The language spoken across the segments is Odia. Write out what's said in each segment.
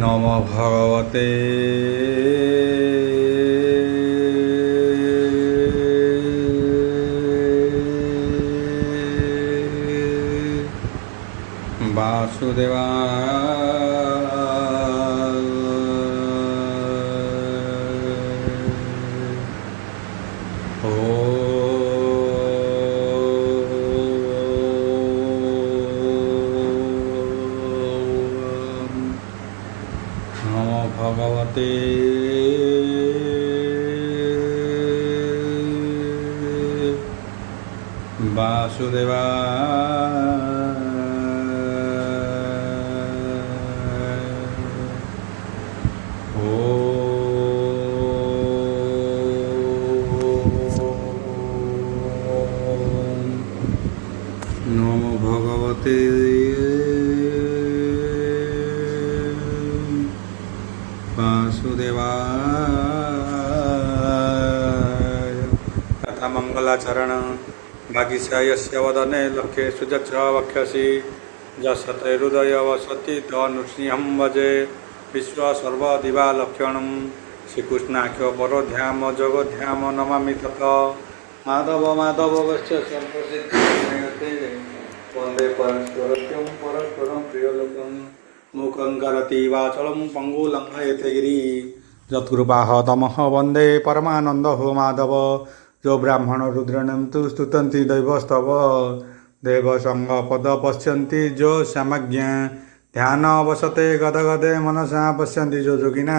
নমো ভগবতে বাসুদেবায়। নমো ভগবতে নমো ভগবতে वासुदेवाय। तथा मंगलाचरण भागीसा यस्य वदने लक्ष्येषु च वक्ष्यसि यशते हृदय वसति तनृसिंहं भजे विश्वसर्वदिवा लक्षणं श्रीकृष्णाख्य परोध्याम जगध्याम नमामि तत् माधव माधवस्य सर्वसिद्धिर्नयते वन्दे परस्परं परस्परं प्रियलोकं मूकं करोति वाचालं पङ्गुलङ्घयते गिरि यत्कृपाः तमः वन्दे परमानन्दो माधव जो ब्राह्मण रुद्रणं तु स्तुतन्ति दैवस्तव देवसङ्गपद पश्यन्ति जो समज्ञा ध्यान अवसते गदगदे मनसा पश्यन्ति जो जोगिना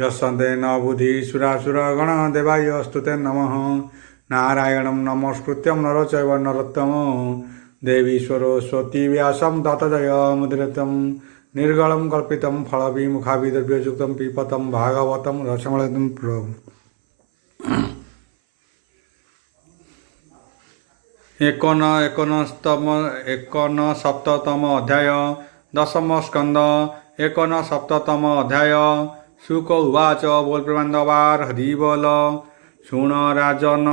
यस्सन्ते न बुद्धि सुरासुरगण देवाय स्तुते नमः नारायणं नमस्कृत्यं नर चैव नरोत्तमो देवी सरस्वती व्यासं तत जयमुदीरयं निर्गलं कल्पितं फलविमुखाभिद्रव्ययुक्तं पिबतं भागवतं रसमलयं प्रभु। एकोनसप्ततम अध्याय दशम स्कंद एकोनसप्ततम अध्याय शुक उवाच बोल प्रबंधवार हरि बोल शुण राजन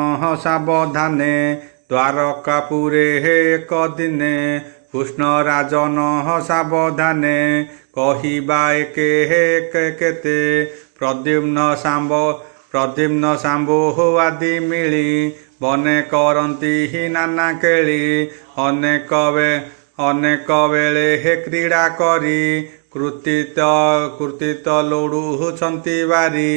सावधाने द्वारकापुरे एक दिने कृष्ण राजन सावधाने कहिबा एके केते प्रद्युम्न शाम्बो आदि मिली बने करती ही नाना केली अनेक बेले हे क्रीड़ा करी कृतित लोड़ुछंती बारी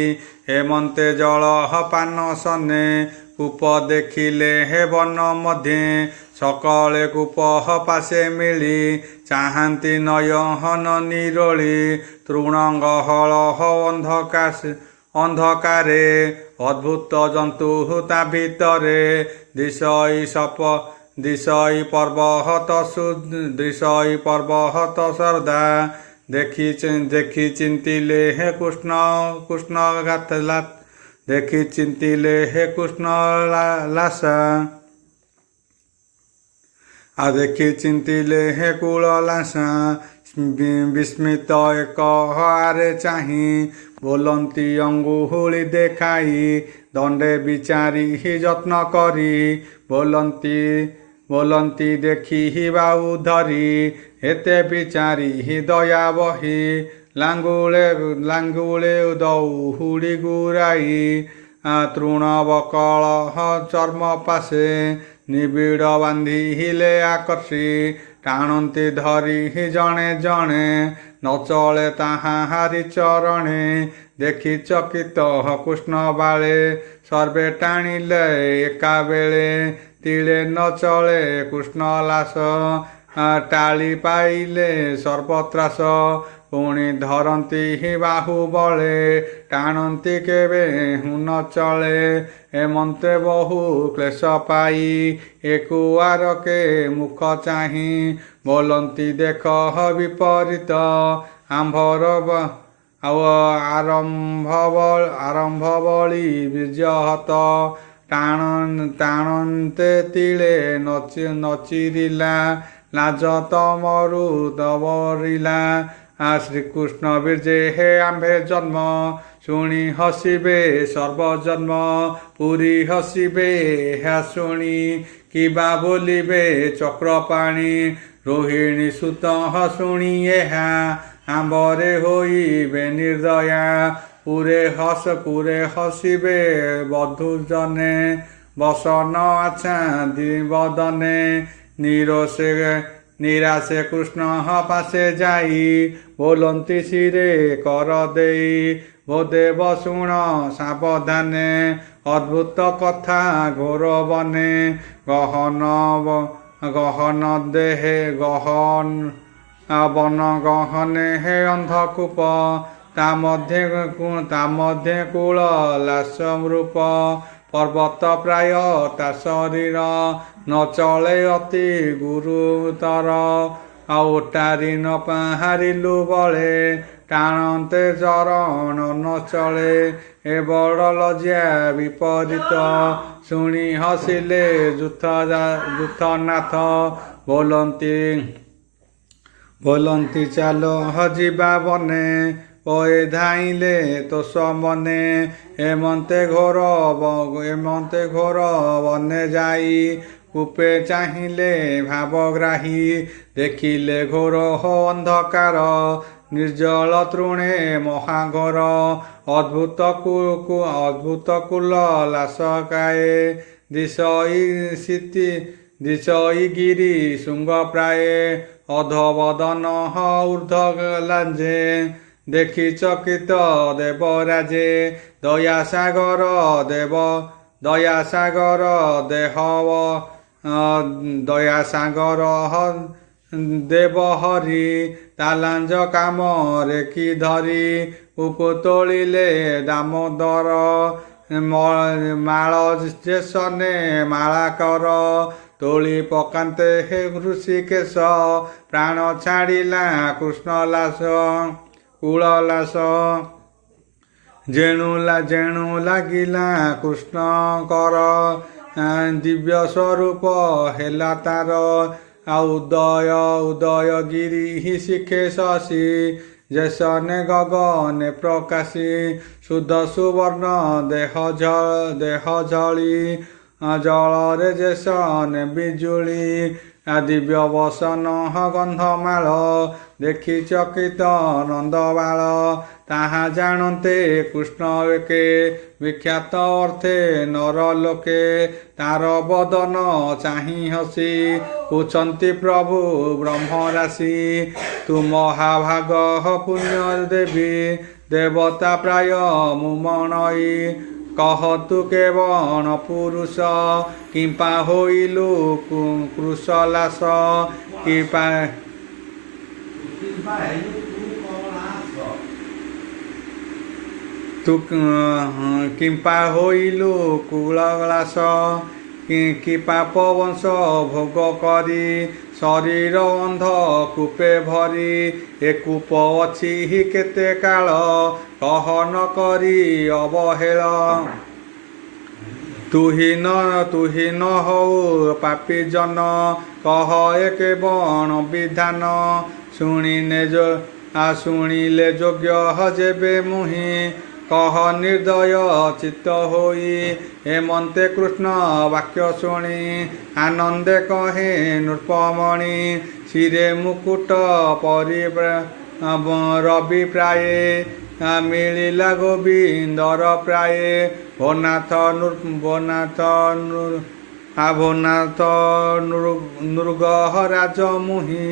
हेमंते जल पान सने कूप देखिले हे वन मध्य सकले कूप पासे मिली चाहांती नयन निरोली तृणगहल अंधकारे अद्भुत जंतु ता भितरे दिशई पर्वत सरदा देखी चिंतिले हे कृष्ण गाथला देखी चिंतिले हे कृष्ण लासा देखी चिंतिले हे कूल लासा विस्मित एक हारे चाही बोलती अंगुली देखाई दंडे विचारी ही जत्न करी बोलती देखी ही बाऊ धरी एते विचारी ही दया बही लांगुले दौहुड़ी गुराई तृण बकल चर्म पासे निबिड़ बांधी हिले आकर्षी टाणती धरी ही जणे जणे न चले ताहा हारी चरणे देखी चकित कृष्ण बाले सर्वे टाणिले एका बेले तिले न चले कृष्ण लास टाली पाइले सर्वत्रास पुणी धरती ही बाहु बले टाणती केवे न चले एमंते बहु क्लेश पाई एकुआर के मुख चाही बोलती देख विपरीत आंभर आरंभ बली बीजहत टाणते तिले नचिरिला लाज तमरु दबरिला ଶ୍ରୀକୃଷ୍ଣ ବୀର୍ଜେ ହେ ଆମ୍ଭେ ଜନ୍ମ ଶୁଣି ହସିବେ ସର୍ବଜନ୍ମ ପୁରୀ ହସିବେ ଏହା ଶୁଣି କିବା ବୋଲିବେ ଚକ୍ରପାଣି ରୋହିଣୀ ସୁତ ଶୁଣି ଏହା ଆମ୍ବରେ ହୋଇବେ ନିର୍ଦୟା ପୁରେ ହସିବେ ବଧୂଜନେ ବସନ ଆଚ୍ଛାଦି ବଦନେ ନିରାଶେ କୃଷ୍ଣ ପାଶେ ଯାଇ ବୋଲନ୍ତି ଶିରେ କର ଦେଇ ବୋ ଦେବ ଶୁଣ ସାବଧାନେ ଅଦ୍ଭୁତ କଥା ଘୋର ବନେ ଗହନ ଦେହେ ବନ ଗହନେ ହେ ଅନ୍ଧକୂପ ତା ମଧ୍ୟେ କୂଳ ଲାସ ରୂପ ପର୍ବତ ପ୍ରାୟ ତା ଶରୀର ନ ଚଳେ ଅତି ଗୁରୁତର ଆଉ ଟାରି ନ ପାହାରିଲୁ ବଳେ ଟାଣନ୍ତେ ଚରଣ ନ ଚଳେ ଏ ବଡ଼ ଲଜ୍ଜା ବିପରୀତ ଶୁଣି ହସିଲେ ଯୂଥନାଥ ବୋଲନ୍ତି ଚାଲ ହଜିବା ବନେ ଓଏ ଧାଇଁଲେ ତୋଷ ମନେ ଏମନ୍ତେ ଘୋର ବନେ ଯାଇ କୂପେ ଚାହିଁଲେ ଭାବଗ୍ରାହୀ ଦେଖିଲେ ଘୋର ଅନ୍ଧକାର ନିର୍ଜଳ ତୃଣେ ମହାଘୋର ଅଦ୍ଭୁତ କୁଲ ଲାସକାଏ ଦିଶଇ ଗିରି ଶୃଙ୍ଗ ପ୍ରାଏ ଅଧବଦନ ଊର୍ଦ୍ଧ୍ୱ ଲାଞ୍ଜେ ଦେଖି ଚକିତ ଦେବରାଜେ ଦୟାସାଗର ଦେବ ହରି ତାଲାଞ୍ଜ କାମରେ କି ଧରି ଉପତୋଳିଲେ ଦାମୋଦର ମାଳ ଯେସନେ ମାଳାକର ତୋଳି ପକାନ୍ତେ ହେ ହୃଷିକେଶ ପ୍ରାଣ ଛାଡ଼ିଲା କୃଷ୍ଣଲାସ କୁଳଲାସ ଯେଣୁ ଲାଗିଲା କୃଷ୍ଣଙ୍କର ଦିବ୍ୟ ସ୍ୱରୂପ ହେଲା ତାର ଉଦୟଗିରି ଶିଖେ ଶଶି ଯେସନେ ଗଗନେ ପ୍ରକାଶୀ ଶୁଦ୍ଧ ସୁବର୍ଣ୍ଣ ଦେହ ଝଳି ଜଳରେ ଯେସନେ ବିଜୁଳି ଦିବ୍ୟ ବସନ ଗନ୍ଧମାଳ ଦେଖି ଚକିତ ନନ୍ଦବାଳ ତାହା ଜାଣନ୍ତେ କୃଷ୍ଣ ଏକେ ବିଖ୍ୟାତ ଅର୍ଥେ ନର ଲୋକେ ତାର ବଦନ ଚାହିଁ ହସି ପୁଛନ୍ତି ପ୍ରଭୁ ବ୍ରହ୍ମରାଶି ତୁ ମହାଭାଗ ପୁଣ୍ୟ ଦେବୀ ଦେବତା ପ୍ରାୟ ମୁମଣଇ କହତୁ କେବଳ ପୁରୁଷ କିମ୍ପା ହୋଇଲୁ କୃଶଲାସ କିମ୍ପା ହୋଇଲୁ କୁଳଲାସ କି ପାପ ବଂଶ ଭୋଗ କରି ଶରୀର ଅନ୍ଧ କୂପେ ଭରି ଏ କୂପ ଅଛି କେତେ କାଳ କହ ନ କରି ଅବହେଳ ତୁହି ନ ହଉ ପାପୀ ଜନ କହ ଏ କେବଳ ବିଧାନ ଶୁଣିଲେ ଯୋଗ୍ୟ ଯେବେ ମୁହିଁ କହ ନିର୍ଦ୍ଦୟ ଚିତ୍ତ ହୋଇ ଏମନ୍ତେ କୃଷ୍ଣ ବାକ୍ୟ ଶୁଣି ଆନନ୍ଦେ କହେ ନୃପମଣି ଶିରେ ମୁକୁଟ ପରି ରବି ପ୍ରାୟେ ମିଳିଲା ଗୋବିନ୍ଦର ପ୍ରାୟେ ଭୋନାଥ ନୃଗ ରାଜ ମୁହିଁ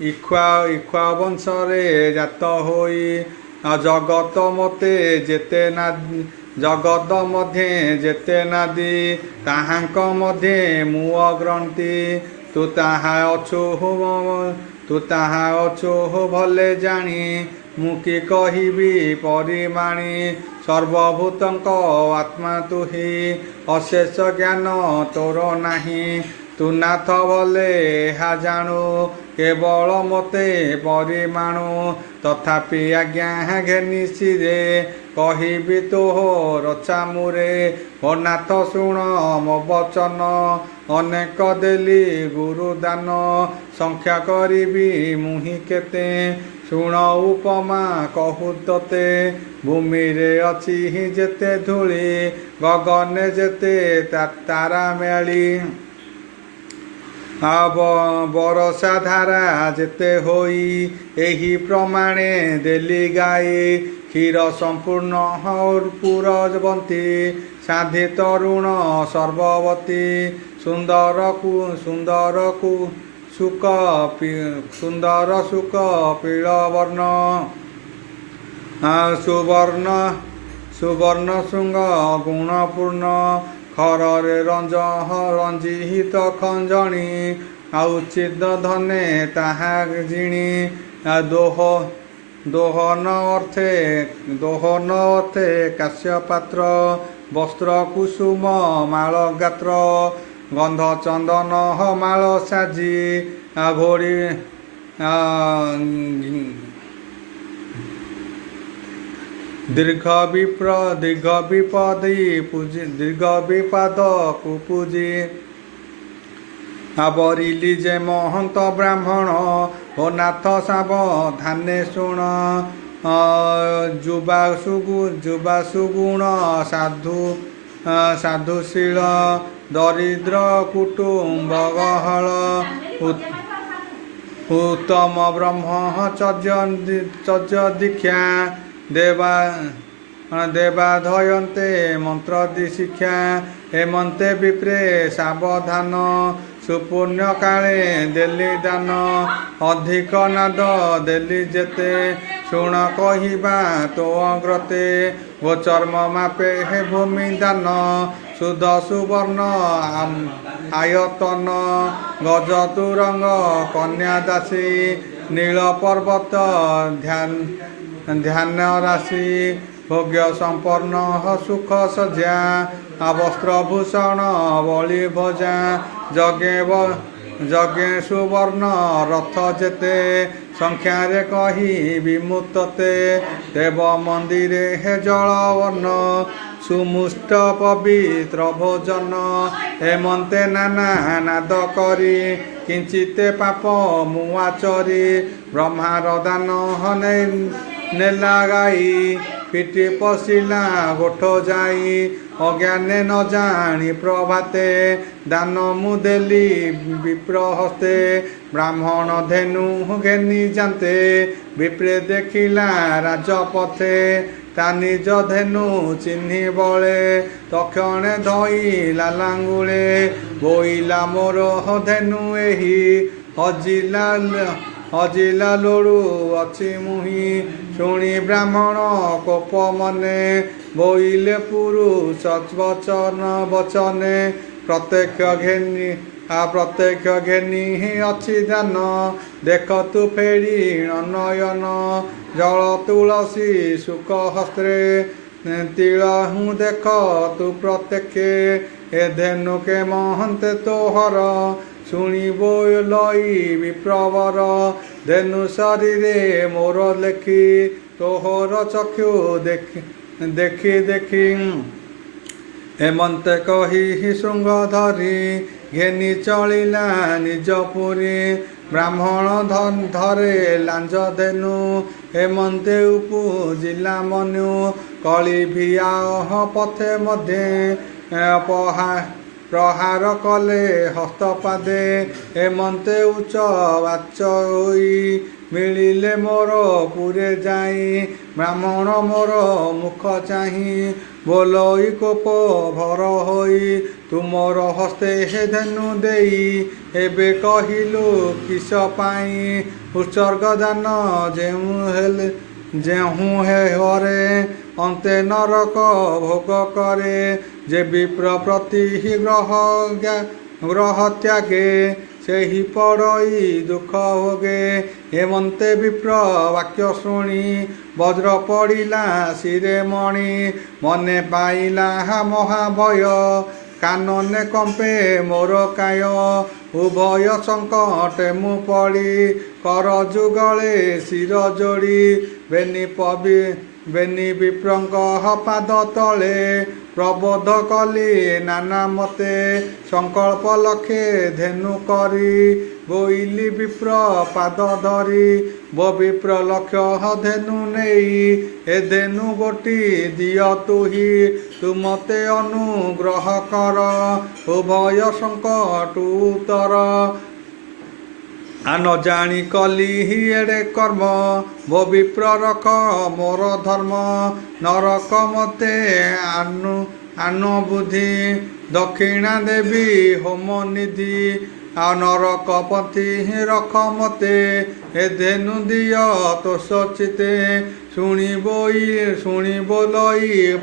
ଇକ୍ଷ୍ୱା ବଂଶରେ ଜାତ ହୋଇ ଜଗତ ମଧ୍ୟେ ଯେତେ ନାଦି ତାହାଙ୍କ ମଧ୍ୟେ ମୁଁ ଅଗ୍ରନ୍ତୀ ତୁ ତାହା ଅଛୁ ଭଲେ ଜାଣି ମୁଁ କି କହିବି ପରିମାଣି ସର୍ବଭୂତଙ୍କ ଆତ୍ମା ତୁହି ଅଶେଷ ଜ୍ଞାନ ତୋର ନାହିଁ ତୁ ନାଥ ଭଲେ ଏହା ଜାଣୁ କେବଳ ମୋତେ ପରିମାଣୁ ତଥାପି ଆଜ୍ଞା ଘେନି ଶିରେ କହିବି ତୋହର ଚାମୁରେ ଓ ନାଥ ଶୁଣ ମୋ ବଚନ ଅନେକ ଦେଲି ଗୁରୁ ଦାନ ସଂଖ୍ୟା କରିବି ମୁହିଁ କେତେ ଶୁଣ ଉପମା କହୁ ତତେ ଭୂମିରେ ଅଛି ଯେତେ ଧୂଳି ଗଗନେ ଯେତେ ତାରା ମେଳି ବରଷା ଧାରା ଯେତେ ହୋଇ ଏହି ପ୍ରମାଣେ ଦେଲି ଗାଇ କ୍ଷୀର ସମ୍ପୂର୍ଣ୍ଣ ପୁରବନ୍ତୀ ସାଧି ତରୁଣ ସର୍ବବତୀ ସୁନ୍ଦର ସୁକ ପୀଳବର୍ଣ୍ଣ ସୁବର୍ଣ୍ଣ ଶୃଙ୍ଗ ଗୁଣପୂର୍ଣ୍ଣ ଖରରେ ରଞ୍ଜିତ ଖଞ୍ଜଣି ଉଚିତ ଧନେ ତାହା ଜିଣି ଦୋହନ ଅର୍ଥେ କାଶ୍ୟ ପାତ୍ର ବସ୍ତ୍ର କୁସୁମ ମାଳ ଗାତ୍ର ଗନ୍ଧ ଚନ୍ଦନ ମାଳ ସାଜି ଘୋଡ଼ି ଦୀର୍ଘ ବିପଦ କୁପୂଜି ବରିଲି ଯେ ମହନ୍ତ ବ୍ରାହ୍ମଣ ଓ ନାଥ ସାବଧାନେ ଶୁଣ ଯୁବା ସୁଗୁଣ ସାଧୁଶୀଳ ଦରିଦ୍ର କୁଟୁମ୍ବ ଗହଳ ଉତ୍ତମ ବ୍ରହ୍ମଚର୍ଯ୍ୟ ଦୀକ୍ଷା ଦେବାଧୟନ୍ତେ ମନ୍ତ୍ର ଶିକ୍ଷା ହେମନ୍ତେ ବିପ୍ରେ ସାବଧାନ ସୁପୁଣ୍ୟ କାଳେ ଦେଲି ଦାନ ଅଧିକ ନାଦ ଦେଲି ଯେତେ ଶୁଣ କହିବା ତୋ ଅଗ୍ରତେ ଗୋଚର୍ମ ମାପେ ହେ ଭୂମି ଦାନ ସୁଧ ସୁବର୍ଣ୍ଣ ଆୟତନ ଗଜ ତୁରଙ୍ଗ କନ୍ୟା ଦାସୀ ନୀଳ ପର୍ବତ ଧ୍ୟାନ ରାଶି ଭୋଗ୍ୟ ସମ୍ପନ୍ନ ସୁଖ ସଜ୍ଜା ବସ୍ତ୍ରଭୂଷଣ ବଳି ଭଜା ଯଜ୍ଞ ସୁବର୍ଣ୍ଣ ରଥ ଯେତେ ସଂଖ୍ୟାରେ କହି ବିମୁକ୍ତତେ ଦେବ ମନ୍ଦିରେ ହେ ଜଳବର୍ଣ୍ଣ ସୁମୁଷ୍ଟ ପବିତ୍ର ଭୋଜନ ହେମନ୍ତେ ନାନା ନାଦ କରି କିଞ୍ଚିତେ ପାପ ମୁଆଚରି ବ୍ରହ୍ମାର ଦାନ ନେଲା ଗାଇ ପିଟି ପଶିଲା ଗୋଠ ଯାଇ ଅଜ୍ଞାନେ ନ ଜାଣି ପ୍ରଭାତେ ଦାନ ମୁଁ ଦେଲି ବିପ୍ର ହସ୍ତେ ବ୍ରାହ୍ମଣ ଧେନୁ ଘେନି ଯାନ୍ତେ ବିପ୍ରେ ଦେଖିଲା ରାଜପଥେ ତା ନିଜ ଧେନୁ ଚିହ୍ନି ବଳେ ତକ୍ଷଣେ ଧଇଲା ଲାଙ୍ଗୁଳେ ବୋଇଲା ମୋର ଧେନୁ ଏହି ହଜିଲା ଲୋଡୁ ଅଛି ମୁହିଁ ଶୁଣି ବ୍ରାହ୍ମଣ କୋପ ମନେ ବୋଇଲେ ପୁରୁଷ ବଚନେ ପ୍ରତ୍ୟକ୍ଷ ଘେନି ଅଛି ଦାନ ଦେଖ ତୁ ଫେଡ଼ି ନୟନ ଜଳ ତୁଳସୀ ସୁକ ହସ୍ତ୍ରେ ତିଳ ହୁଁ ଦେଖ ତୁ ପ୍ରତ୍ୟକ୍ଷେ ଏ ଧେନୁକେ ମହନ୍ତେ ତୋହର ଶୁଣିବ ଲଇ ବିପ୍ରବର ଧେନୁ ଶରୀରେ ମୋର ଲେଖି ତୋହର ଚକ୍ଷୁ ଦେଖି ହେମନ୍ତେ କହି ଶୃଙ୍ଗ ଧରି ଘେନି ଚଳିଲା ନିଜ ପୁରୀ ବ୍ରାହ୍ମଣ ଧରେ ଲାଞ୍ଜ ଧେନୁ ହେମନ୍ତେ ଉପୁଜିଲା ମନୁ କଳି ଭିଆହ ପଥେ ମଧ୍ୟେ ପ୍ରହାର କଲେ ହସ୍ତପାଦେ ହେମନ୍ତେ ଉଚ୍ଚ ବାଚ ହୋଇ ମିଳିଲେ ମୋର ପୁରେ ଯାଇ ବ୍ରାହ୍ମଣ ମୋର ମୁଖ ଚାହିଁ ବୋଲଇ କୋପ ଭର ହୋଇ ତୁମର ହସ୍ତେ ହେ ଧେନୁ ଦେଇ ଏବେ କହିଲୁ କିସ ପାଇଁ ଉତ୍ସର୍ଗ ଦାନ ଯେଉଁ ହରେ ଅନ୍ତେ ନରକ ଭୋଗ କରେ ଯେ ବିପ୍ର ପ୍ରତି ଗ୍ରହ ତ୍ୟାଗେ ସେହି ପଡ଼ଇ ଦୁଃଖ ଭୋଗେ ହେମନ୍ତେ ବିପ୍ର ବାକ୍ୟ ଶୁଣି ବଜ୍ର ପଡ଼ିଲା ଶିରେ ମଣି ମନେ ପାଇଲା ମହାଭୟ କାନନେ କମ୍ପେ ମୋର କାୟ ଉଭୟ ସଙ୍କଟେ ମୁଁ ପଡ଼ି କର ଯୁଗଳେ ଶିର ଯୋଡ଼ି ବେନି ବିପ୍ରଙ୍କ ପାଦ ତଳେ ପ୍ରବୋଧ କଲି ନାନା ମତେ ସଂକଳ୍ପ ଲକ୍ଷେ ଧେନୁ କରି ବୋଇଲି ବିପ୍ର ପାଦ ଧରି ବିପ୍ର ଲକ୍ଷ ଧେନୁ ନେଇ ଏ ଧେନୁ ଗୋଟି ଦିଅ ତୁହି ତୁ ମତେ ଅନୁଗ୍ରହ କର ଉଭୟ ସଙ୍କଟ ଉତ୍ତର ନ ଜାଣି କଲି ଏଡ଼େ କର୍ମ ବିପ୍ର ରଖ ମୋର ଧର୍ମ ନରକ ମତେ ଆନ ବୁଦ୍ଧି ଦକ୍ଷିଣା ଦେବି ହୋମ ନିଧି ନରକ ପଥି ରଖ ମତେ ଏ ଧେନୁ ଦିଅ ତୋଷ ଚିତେ ଶୁଣିବ ଲଇ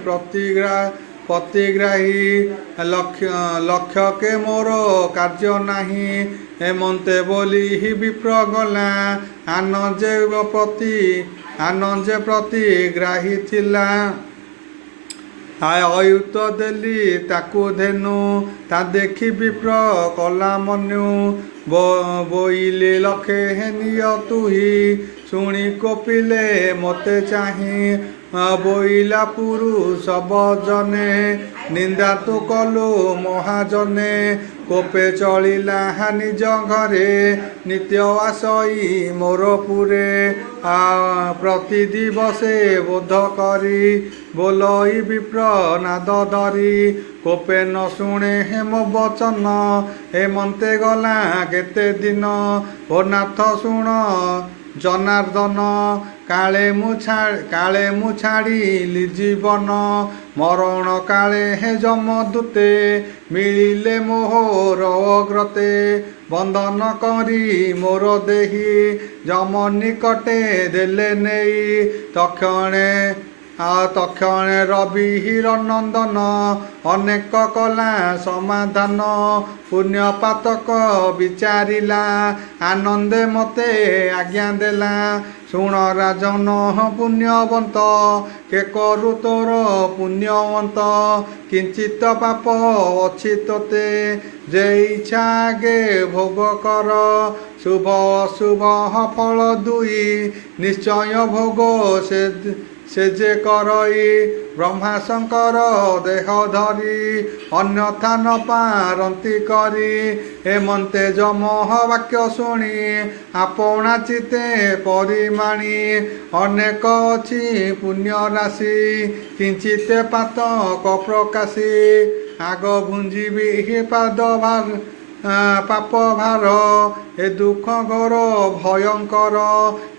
ପ୍ରତିଗ୍ରାହୀ ଲକ୍ଷ୍ୟକେ ମୋର କାର୍ଯ୍ୟ ନାହିଁ ଏମନ୍ତେ ବୋଲି ବିପ୍ର ଗଲା ଆନନ୍ଦେ ପ୍ରତିଗ୍ରାହୀ ଥିଲା ଅୟୁତ ଦେଲି ତାକୁ ଧେନୁ ତା ଦେଖି ବିପ୍ର କଲା ମନ୍ୟୁ ବୋଇଲେ ଲକ୍ଷେ ନିଅ ତୁହି ଶୁଣି କୋପିଲେ ମତେ ଚାହିଁ ବୋଇଲା ପୁରୁଷ ବଜନେ ନିନ୍ଦା ତୁ କଲୁ ମହାଜନେ କୋପେ ଚଳିଲା ନିଜ ଘରେ ନିତ୍ୟ ଆସଇ ମୋର ପୁରେ ପ୍ରତି ଦିବସେ ବୋଧ କରି ବୋଲଇ ବିପ୍ର ନାଦ ଧରି କୋପେ ନ ଶୁଣେ ହେମ ବଚନ ହେମନ୍ତେ ଗଲା କେତେ ଦିନ ଓ ନାଥ ଶୁଣ ଜନାର୍ଦ୍ଦନ କାଳେ ମୁଁ ଛାଡ଼ିଲି ଜୀବନ ମରଣ କାଳେ ହେ ଯମଦୂତେ ମିଳିଲେ ମୋହର ଅଗ୍ରତେ ବନ୍ଦନ କରି ମୋର ଦେହି ଯମ ନିକଟେ ଦେଲେ ନେଇ ତକ୍ଷଣେ ରବି ହିରନନ୍ଦନ ଅନେକ କଲା ସମାଧାନ ପୁଣ୍ୟ ପାତକ ବିଚାରିଲା ଆନନ୍ଦେ ମତେ ଆଜ୍ଞା ଦେଲା ଶୁଣ ରାଜନ ପୁଣ୍ୟବନ୍ତ କେ କରୁ ତୋର ପୁଣ୍ୟବନ୍ତ କିଞ୍ଚିତ ପାପ ଅଛି ତୋତେ ଯେ ଇଚ୍ଛା ଆଗେ ଭୋଗ କର ଶୁଭ ଅଶୁଭ ଫଳ ଦୁଇ ନିଶ୍ଚୟ ଭୋଗ ସେ ଯେ କରଇ ବ୍ରହ୍ମା ଶଙ୍କର ଦେହ ଧରି ଅନ୍ୟଥା ନ ପାରନ୍ତି କରି ହେମନ୍ତେ ଯମଃ ବାକ୍ୟ ଶୁଣି ଆପଣା ଚିତେ ପରିମାଣି ଅନେକ ଅଛି ପୁଣ୍ୟ ରାଶି କିଞ୍ଚିତେ ପାତକ ପ୍ରକାଶୀ ଆଗ ଭୁଞ୍ଜିବି ପାପ ଭାର ଏ ଦୁଃଖ ଘୋର ଭୟଙ୍କର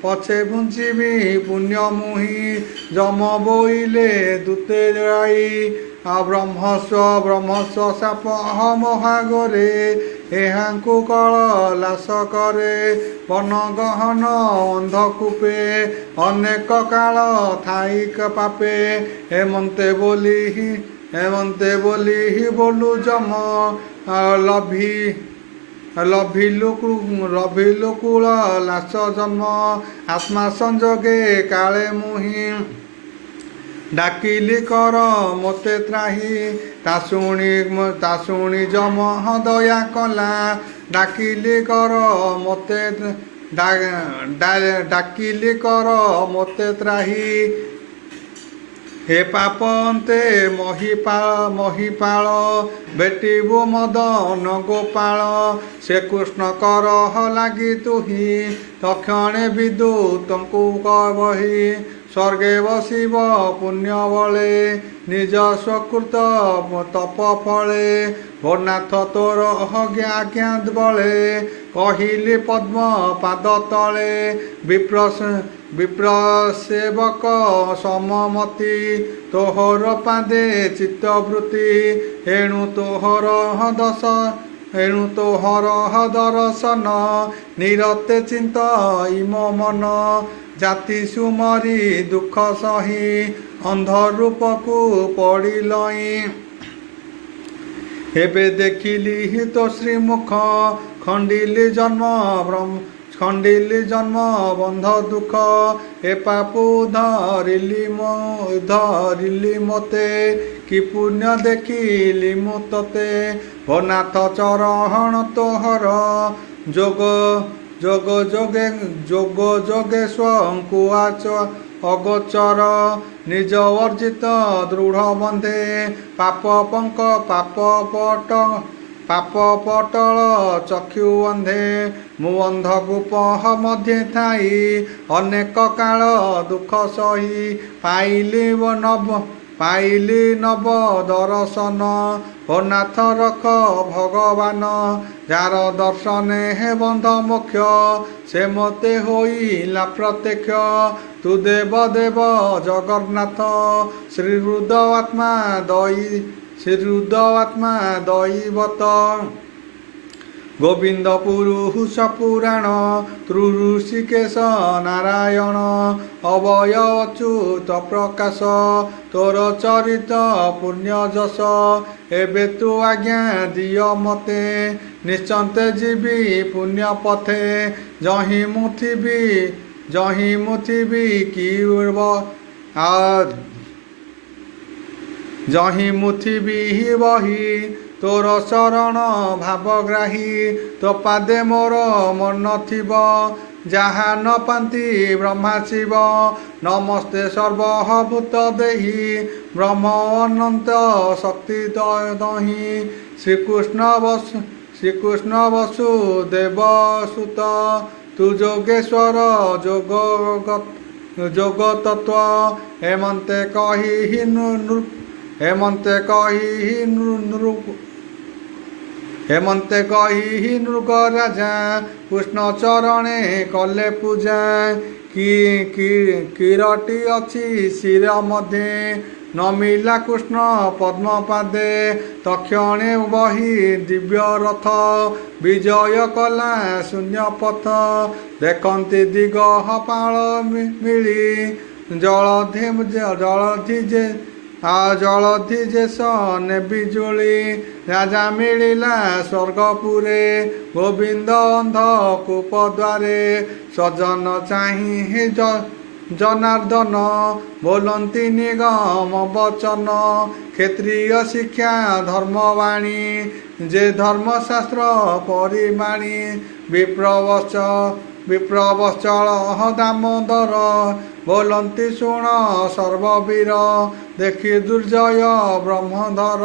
ପଛେ ଭୁଞ୍ଜିବି ପୁଣ୍ୟ ମୁହିଁ ଯମ ବୋଇଲେ ଦୂତେ ଯାଇ ବ୍ରହ୍ମସ୍ୱ ସାପ ମହାଗରେ ଏହାଙ୍କୁ କଳ ଲାସ କରେ ବନ ଗହନ ଅନ୍ଧକୂପେ ଅନେକ କାଳ ଥାଇକ ପାପେ ହେମନ୍ତେ ବୋଲି ବୋଲୁ ଯମ ଲଭିଲୁ କୂଳ ଲାସ ଜନ୍ମ ଆତ୍ମା ସଂଯୋଗେ କାଳେ ମୁହିଁ ଡାକିଲି କର ମୋତେ ତ୍ରାହି ତା ଶୁଣି ଯମ ଦୟା କଲା ଡାକିଲି କର ମୋତେ ତ୍ରାହି हे पापन्ते महिपाल बेटिबु मदन गोपाल से कृष्ण कर लगी तुही तक्षणे विदुतंकु कवही स्वर्गे बसिब पुण्य बले निज स्वकृत तप फले भोनाथ तोर आज्ञा बले कहिली पद्म पाद तले विप्र सेवक सममति तोहर पादे चित्तवृत्ति एणु तोहर दर्शन निरते चिंत इम मन जाति सुमरी दुख सही अंध रूप को पड़िलई हेबे देखिली हित श्रीमुख खंडिली जन्म बंध दुख ए पापु धरिली मते कि पुण्य देखिली मुतते भनाथ चरण तोहर যোগ যোগেশ্বଙ୍କୁ ଅଗୋଚର ନିଜ ଅର୍ଜିତ ଦୃଢ଼ ବନ୍ଧେ ପାପ ପଟଳ ଚକ୍ଷୁ ଅନ୍ଧେ ମୁଁ ଅନ୍ଧକୂପ ମଧ୍ୟେ ଥାଇ ଅନେକ କାଳ ଦୁଃଖ ସହି ପାଇଲି ନବ ଦର୍ଶନ ଓ ନାଥ ରଖ ଭଗବାନ ଯାର ଦର୍ଶନେ ହେ ବନ୍ଧ ମୋକ୍ଷ ସେ ମୋତେ ହୋଇଲା ପ୍ରତ୍ୟକ୍ଷ ତୁ ଦେବ ଦେବ ଜଗନ୍ନାଥ ଶ୍ରୀହୃଦ ଆତ୍ମା ଦୈବତ ଗୋବିନ୍ଦ ପୁରୁଷ ପୁରାଣ ଋଷିକେଶ ନାରାୟଣ ଅଭୟ ଅଚ୍ୟୁତ ପ୍ରକାଶ ତୋର ଚରିତ ପୁଣ୍ୟ ଯଶ ଏବେ ତୁ ଆଜ୍ଞା ଦିଅ ମତେ ନିଶ୍ଚନ୍ତେ ଯିବି ପୁଣ୍ୟ ପଥେ ଯହିଁ ମୁଁ ଥିବି କି ଯହିଁ ମୁଁ ଥିବି ବହି ତୋର ଶରଣ ଭାବଗ୍ରାହୀ ତୋ ପାଦେ ମୋର ମନ ଥିବ ଯାହା ନ ପାନ୍ତି ବ୍ରହ୍ମା ଶିବ ନମସ୍ତେ ସର୍ବଭୂତ ଦେହି ବ୍ରହ୍ମ ଅନନ୍ତ ଶକ୍ତି ଦହି ଶ୍ରୀକୃଷ୍ଣ ବସୁଦେବ ସୁତ ତୁ ଯୋଗେଶ୍ୱର ଯୋଗ ତତ୍ଵ ହେମନ୍ତେ କହି ନୃଗ ରାଜା କୃଷ୍ଣ ଚରଣେ କଲେ ପୂଜା କିରଟି ଅଛି ଶିର ମଧ୍ୟେ ନମିଲା କୃଷ୍ଣ ପଦ୍ମ ପାଦେ ତକ୍ଷଣେ ବହି ଦିବ୍ୟ ରଥ ବିଜୟ କଲା ଶୂନ୍ୟ ପଥ ଦେଖନ୍ତି ଦିଗ ପାଳ ମିଳି ଜଳଧି ଯେଶ ନେବି ଜୁଳି ରାଜା ମିଳିଲା ସ୍ୱର୍ଗପୁରେ ଗୋବିନ୍ଦ ଅନ୍ଧ କୂପ ଦ୍ୱାରେ ସଜନ ଚାହିଁ ଜନାର୍ଦ୍ଦନ ବୋଲନ୍ତି ନିଗମ ବଚନ କ୍ଷତ୍ରିୟ ଶିକ୍ଷା ଧର୍ମବାଣୀ ଯେ ଧର୍ମଶାସ୍ତ୍ର ପରିମାଣୀ ବିପ୍ରବଶ୍ଚଳ ଦାମୋଦର ବୋଲନ୍ତି ଶୁଣ ସର୍ବବୀର ଦେଖି ଦୁର୍ଜୟ ବ୍ରହ୍ମଧର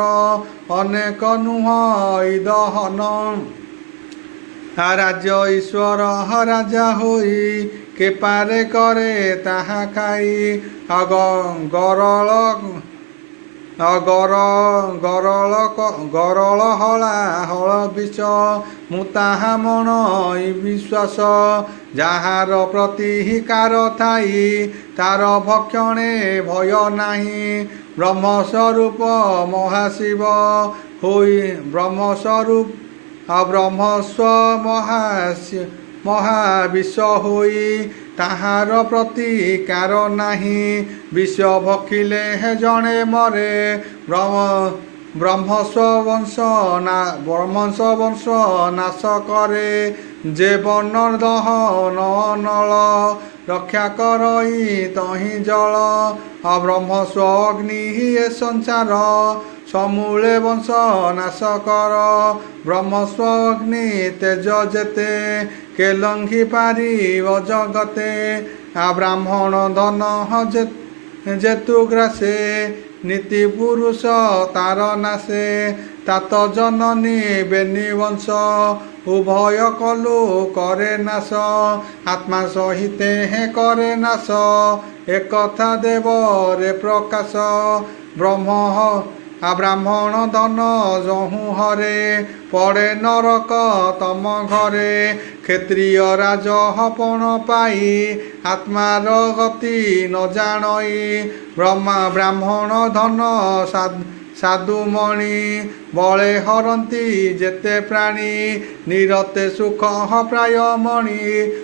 ଅନେକ ନୁହଁ ଦହନ ରାଜ୍ୟ ଈଶ୍ୱର ରାଜା ହୋଇ କେପାରେ କରେ ତାହା ଖାଇ ଗରଳ ହଳା ହଳ ବିଷ ମୁଁ ତାହା ମଣ ବିଶ୍ୱାସ ଯାହାର ପ୍ରତିକାର ଥାଇ ତାର ଭକ୍ଷଣେ ଭୟ ନାହିଁ ବ୍ରହ୍ମସ୍ୱରୂପ ମହାଶିବ ହୋଇ ମହାବିଶ୍ୱ ହୋଇ ତାହାର ପ୍ରତିକାର ନାହିଁ ବିଷ ଭକ୍ଷିଲେ ଜଣେ ମରେ ବ୍ରହ୍ମସ୍ୱ ବଂଶ ନାଶ କରେ ଯେ ବନ ଦହନ ନଳ ରକ୍ଷା କରଇ ତହିଁ ଜଳ ବ୍ରହ୍ମସ୍ୱ ଅଗ୍ନି ଏ ସଂସାର ସମୂଳେ ବଂଶ ନାଶ କର ବ୍ରହ୍ମସ୍ୱ ଅଗ୍ନି ତେଜ ଯେତେ କେଲଙ୍ଘି ପାରିବ ଜଗତେ ବ୍ରାହ୍ମଣ ଧନ ଯେତୁ ଗ୍ରାସେ ନୀତି ପୁରୁଷ ତାର ନାଶେ ତାତ ଜନନୀ ବେନି ବଂଶ ଉଭୟ କଲୁ કરે ନାଶ ଆତ୍ମା ସହିତେ କରେ ନାଶ ଏକଥା ଦେବ ରେ ପ୍ରକାଶ ବ୍ରାହ୍ମଣ ଧନ ଯହୁଁ ହରେ ପଡ଼େ ନରକ ତମ ଘରେ କ୍ଷତ୍ରିୟ ରାଜ ହପଣ ପାଇ ଆତ୍ମାର ଗତି ନ ଜାଣଇ ବ୍ରାହ୍ମଣ ଧନ ସାଧୁମଣି ବଳେ ହରନ୍ତି ଯେତେ ପ୍ରାଣୀ ନିରତେ ସୁଖ ପ୍ରାୟ ମଣି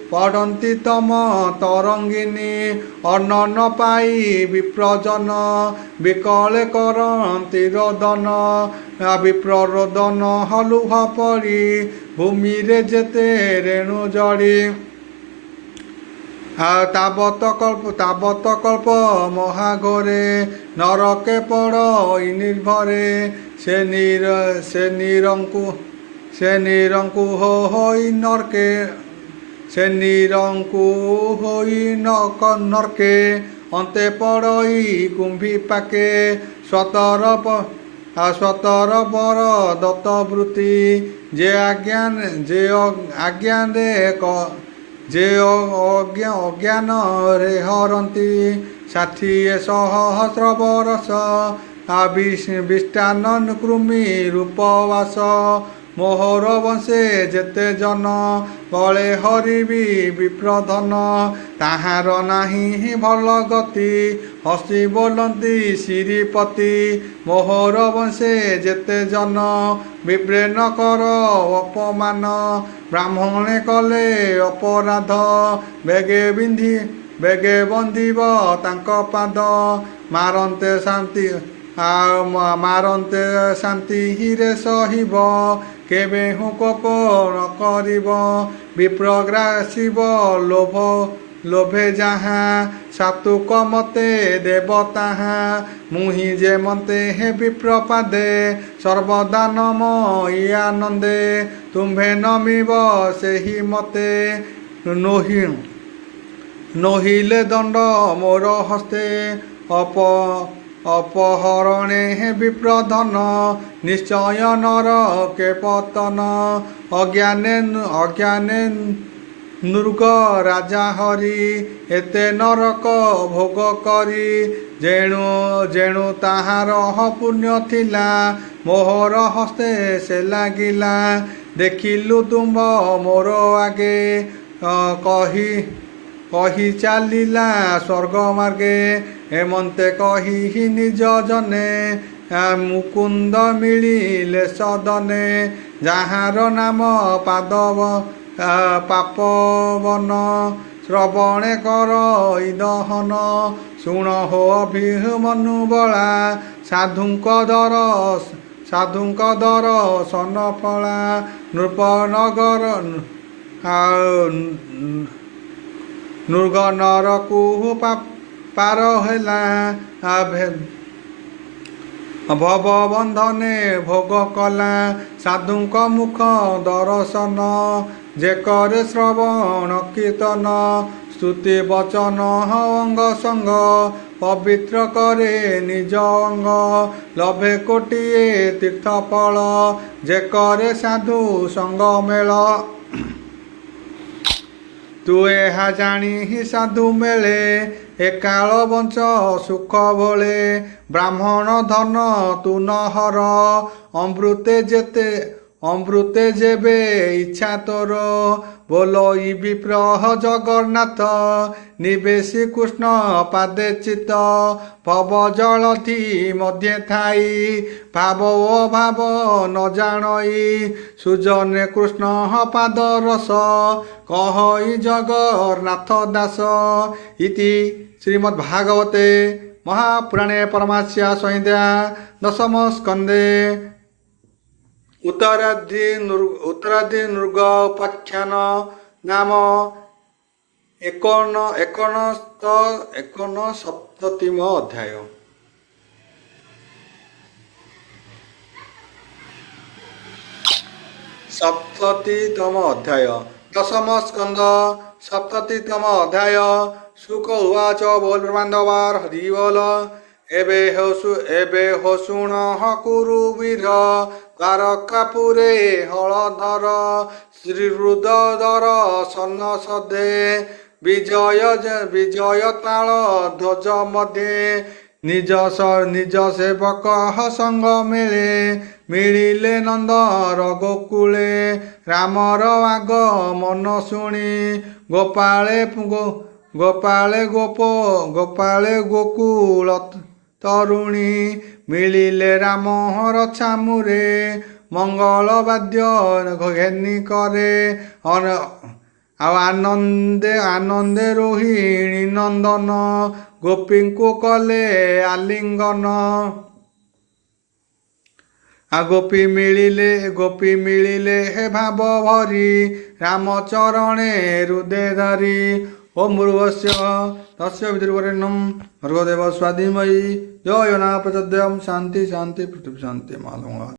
ପଢ଼ନ୍ତି ତମ ତରଙ୍ଗିନୀ ଅନ୍ନ ନ ପାଇ ବିପ୍ରଜନ ବିକଳେ କରନ୍ତି ରୋଦନ ବିପ୍ରରୋଦନ ହଲୁହ ପଡ଼ି ଭୂମିରେ ଯେତେ ରେଣୁ ଜଡ଼ି ତାବତ କଳ୍ପ ମହାଘୋରେ ନରକେ ପଡ଼ଇ ନିର୍ଭରେ ସେ ନିରଙ୍କୁ ହୋଇ ସେ ନିରଙ୍କୁ ହୋଇ ନର୍କେ ଅନ୍ତେ ପଡ଼ଇ କୁମ୍ଭୀ ପାକେ ସ୍ୱତର ପର ଦତ୍ତ ବୃତ୍ତି ଯେ ଆଜ୍ଞାରେ ଯେ ଅଜ୍ଞାନରେ ହରନ୍ତି 60 ସହସ୍ର ବରଷ ବିଷ୍ଟାନ କୃମି ରୂପବାସ ମୋହର ବଂଶେ ଯେତେ ଜନ ବଳେ ହରିବି ବିପ୍ରଧନ ତାହାର ନାହିଁ ଭଲ ଗତି ହସି ବୋଲନ୍ତି ଶ୍ରୀପତି ମୋହର ବଂଶେ ଯେତେ ଜନ ବିପ୍ରେ ନ କର ଅପମାନ ବ୍ରାହ୍ମଣେ କଲେ ଅପରାଧ ବେଗେ ବନ୍ଧିବ ତାଙ୍କ ପାଦ ମାରନ୍ତେ ଶାନ୍ତି ହିରେ ସହିବ କେବେ କୋପ ନ କରିବ ବିପ୍ରଗ୍ରାସିବ ଲୋଭେ ଯାହା ସାତୁକ ମତେ ଦେବ ତାହା ମୁହିଁ ଯେ ମତେ ହେ ବିପ୍ରପାଦେ ସର୍ବଦା ନମ ଆନନ୍ଦେ ତୁମ୍ଭେ ନମିବ ସେହି ମତେ ନୋହିଲେ ଦଣ୍ଡ ମୋର ହସ୍ତେ ଅପହରଣେ ବିପ୍ରଧନ ନିଶ୍ଚୟ ନର କେ ପତନ ଅଜ୍ଞାନେ ନୃଗ ରାଜା ହରି ଏତେ ନରକ ଭୋଗ କରି ଯେଣୁ ତାହାର ପୁଣ୍ୟ ଥିଲା ମୋହର ହସ୍ତେ ସେ ଲାଗିଲା ଦେଖିଲୁ ତୁମ୍ଭ ମୋର ଆଗେ କହି ଚାଲିଲା ସ୍ୱର୍ଗ ମାର୍ଗେ ଏମନ୍ତେ କହି ନିଜ ଜନେ ମୁକୁନ୍ଦ ମିଳିଲେ ସଦନେ ଯାହାର ନାମ ପାପବନ ଶ୍ରବଣେ କର ଦହନ ଶୁଣ ହୋ ଅଭିମନୁ ବଳା ସାଧୁଙ୍କ ଦର୍ଶନ ଫଳା ନୃପନଗର ନରକୁ ପାର ହେଲା ଭବ ବନ୍ଧନେ ଭୋଗ କଲା ସାଧୁଙ୍କ ମୁଖ ଦର୍ଶନ ଯେ କରେ ଶ୍ରବଣ କୀର୍ତ୍ତନ ସ୍ତୁତି ବଚନ ଅଙ୍ଗ ସଙ୍ଗ ପବିତ୍ର କରେ ନିଜ ଅଙ୍ଗ ଲଭେ କୋଟିଏ ତୀର୍ଥ ଫଳ ଯେ କରେ ସାଧୁ ସଙ୍ଗ ମେଳ ତୁ ଏହା ଜାଣି ସାଧୁ ମେଳେ ଏକାଳ ବଞ୍ଚ ସୁଖ ଭଳେ ବ୍ରାହ୍ମଣ ଧନ ତୁ ନହର ଅମୃତେ ଯେବେ ଇଚ୍ଛା ତୋର ବୋଲଇ ବିପ୍ରହ ଜଗନ୍ନାଥ ନିବେଶୀ କୃଷ୍ଣ ପାଦେ ଚିତ ଭବ ଜଳଧି ମଧ୍ୟେ ଥାଇ ଭାବ ଓ ଭାବ ନ ଜାଣଇ ସୁଜନେ କୃଷ୍ଣ ପାଦ ରସ କହଇ ଜଗନ୍ନାଥ ଦାସ ଇତି ଶ୍ରୀମଦ୍ଭାଗବତେ ମହାପୁରାଣେ ପରମାସ୍ୟା ସଂହିତା ଦଶମ ସ୍କନ୍ଧେ ଉତ୍ତରାଦି ନୃଗ ଉପାଖ୍ୟାନ ନାମ ଏକନସପ୍ତତିମ ଅଧ୍ୟାୟ। ସପ୍ତତିତମ ଅଧ୍ୟାୟ ଦଶମ ସ୍କନ୍ଧ ସପ୍ତତିତମ ଅଧ୍ୟାୟ ଶୁକ ଉବାଚ ବୋଲ ବ୍ରହ୍ମାଣ୍ଡବାର ହରି ବୋଲ ଏବେ ହୋ ଶୁଣ କୁରୁ ବୀର ଦ୍ୱାରକାପୁରେ ହଳଧର ଶ୍ରୀହୃଦର ସନ୍ନ ସଦେ ବିଜୟ ତାଳ ଧ୍ୱଜ ମଧ୍ୟେ ନିଜ ସେବକ ସଙ୍ଗ ମିଳିଲେ ନନ୍ଦର ଗୋକୁଳେ ରାମର ଆଗ ମନ ଶୁଣି ଗୋପାଳେ ଗୋକୁଳ ତରୁଣୀ ମିଳିଲେ ରାମର ଛାମୁରେ ମଙ୍ଗଳ ବାଦ୍ୟ ଘେନି କରେ ଆଉ ଆନନ୍ଦେ ରୋହିଣୀ ନନ୍ଦନ ଗୋପୀଙ୍କୁ କଲେ ଆଲିଙ୍ଗନ ଗୋପୀ ମିଳିଲେ ହେ ଭାବ ଭରି ରାମଚରଣେ ହୃଦେ ଧରି ଓಂ ଭୂର୍ଭୁବସ୍ୟ ତସ୍ୟ ବିତୁର୍ବରେଣ୍ୟଂ ଭର୍ଗୋ ଦେବସ୍ୟ ଧୀମହି ୟୋ ନା ପ୍ରଚୋଦୟାତ୍ ଶାନ୍ତି ଶାନ୍ତି ପୃଥିବୀ ଶାନ୍ତି ମହାମଙ୍ଗଳ।